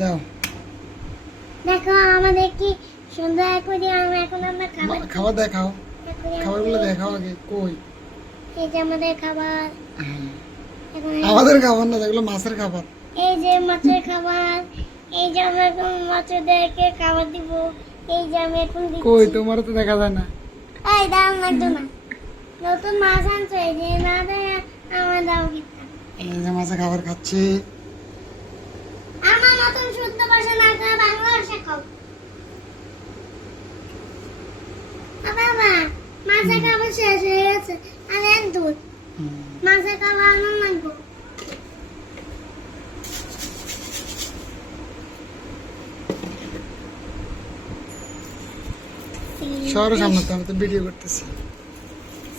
দাও। দেখো আমাদের কি সুন্দর অ্যাকোয়ারিয়াম। এখন আমরা খাবার দেখাও, খাবারগুলো দেখাও আগে। কই? এই যে আমাদের খাবার। আমাদের খাবার না, যেগুলো মাছের খাবার। এই যে মাছের খাবার। এই যে আমরা এখন মাছদেরকে খাবার দিব। এই যে আমি এখন দিচ্ছি। কই? তোমার তো দেখা যায় না। এই দাম লাগতো না, নতুন মাছ আনছো, এই যে না দেয় আমার দাও কিনা। এই যে মাছের খাবার খাচ্ছি। আমার মতন শুদ্ধ ভাষা না খাও, বাংলা ভাষা খাও। বাবা মাছের খাবার শেষ হয়ে গেছে, আর এক দুধ মাছের খাবার আনো লাগবো। শহরের সামনে তো, আমি তো ভিডিও করতেছি।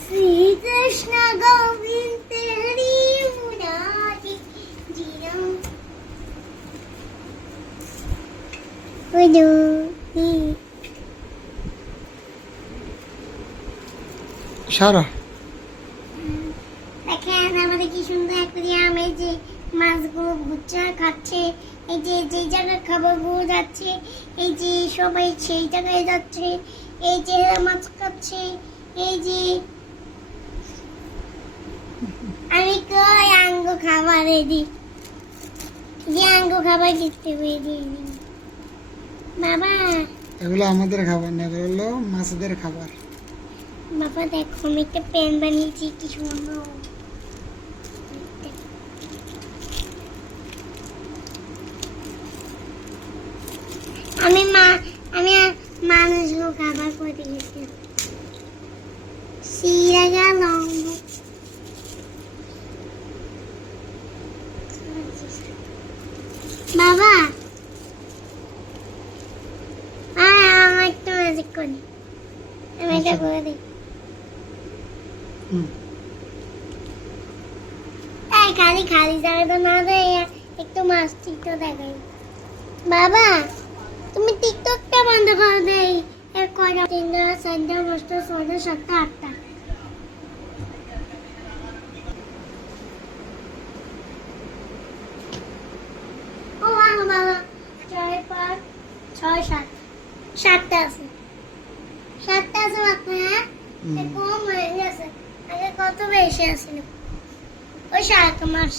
শ্রীকৃষ্ণ গোবিন্দ হরি মুরারি জিরা সারা দেখেন আমাদের কি সুন্দর অ্যাকোয়ারিয়াম। এই যে মাছগুলো গুচ্ছা খাচ্ছে, এই যে যে জায়গায় খাবারগুলো যাচ্ছে, এই যে সবাই সেই জায়গায় যাচ্ছে, এই যে মাছ খাচ্ছে। এই যে আমি কই আঙ্গ খাবার এদি, যে আঙ্গ খাবার দিতে পেরে বাবা। এগুলো আমাদের খাবার না, এগুলো হলো মাছদের খাবার। বাবা দেখো আমি একটা প্যান বানিয়েছি, কি সুন্দর। আমি মানুষগুলো খাবার করে গেছি। সিরা গেল বাবা। আমার একটু ম্যাজিক করি, আমি এটা করে দিই। এই খালি খালি জায়গাটা না দেয়, একটু মাছ টিকটক দেখাই। বাবা তুমি টিকটকটা বন্ধ করে দেই। এর কয়টা? 3টা 4টা 5টা 6টা 7টা 8টা। ও বাবা 4 5 6 7 7টা আছে, 7টা আছে মাত্র। হ্যাঁ কম হয়ে গেছে, আগে কত বেশি আছিল। ওই 7 মাস।